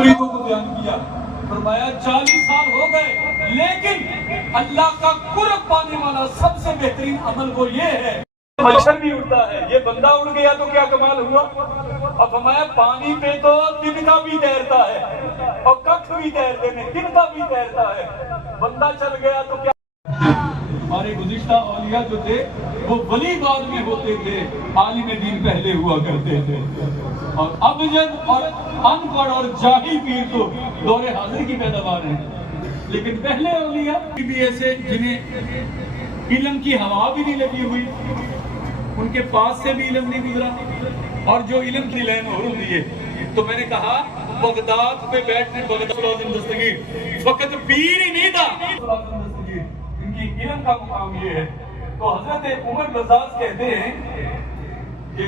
مریدوں کو بیان کیا، فرمایا 40 سال ہو گئے لیکن اللہ کا قرب پانے والا سب سے بہترین عمل وہ یہ ہے، مچھر بھی اڑتا ہے، یہ بندہ اڑ گیا تو کیا کمال ہوا۔ اور فرمایا پانی پہ تو تنکا بھی تیرتا ہے اور ککھ بھی تیرتے ہیں، تنکا بھی تیرتا ہے، بندہ چل گیا تو کیا۔ ہمارے گزشتہ اولیاء جو تھے وہ ولی بعد میں ہوتے تھے، عالم دین پہلے ہوا کرتے تھے، اور اب جب اور ان پڑھ اور جاہل پیر تو دور حاضر کی پیداوار ہیں، لیکن پہلے اولیاء بھی ایسے جنہیں علم کی ہوا بھی نہیں لگی ہوئی، ان کے پاس سے بھی علم نہیں گزرا، اور جو علم کی لین ہو رہی ہے۔ تو میں نے کہا بغداد پہ بیٹھنے بغداد دستگیر فقط پیر ہی نہیں تھا، ان کی علم کا مقام یہ ہے۔ تو حضرت عمر بزاز کہتے ہیں کہ